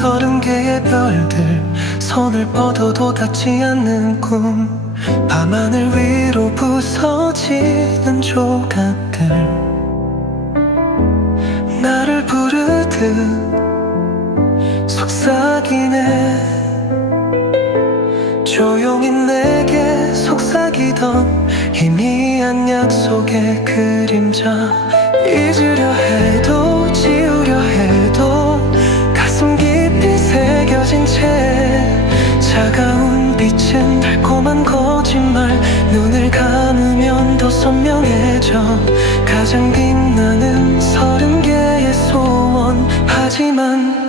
서른 개의 별들 손을 뻗어도 닿지 않는 꿈. 밤하늘 위로 부서지는 조각들. 나를 부르듯 속삭이네. 조용히 내게 속삭이던 희미한 약속의 그림자 잊으려 해. 전 가장 빛나는 서른 개의 소원. 하지만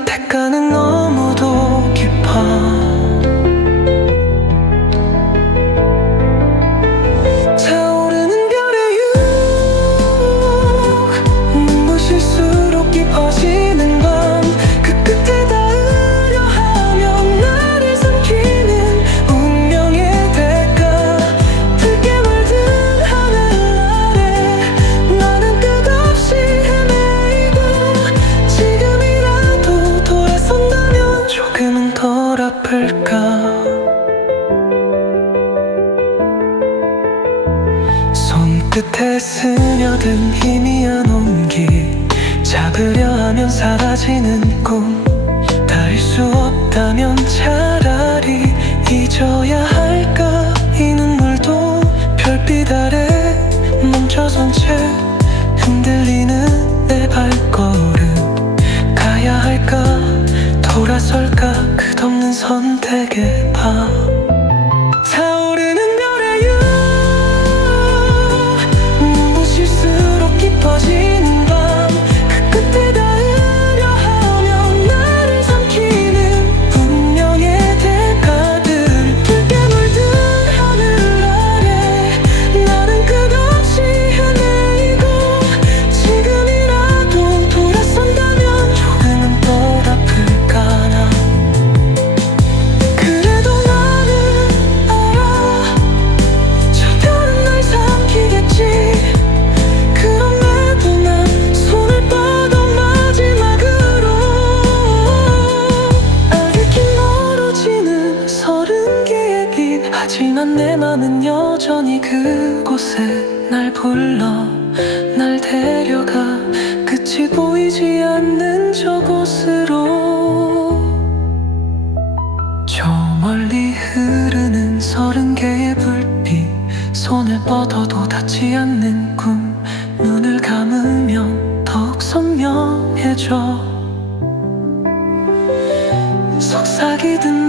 끝에 스며든 희미한 온기 잡으려 하면 사라지는 꿈 닿을 수 없다면 참 그곳에 날 불러 날 데려가. 끝이 보이지 않는 저곳으로. 저 멀리 흐르는 서른 개의 불빛 손을 뻗어도 닿지 않는 꿈. 눈을 감으면 더욱 선명해져. 속삭이든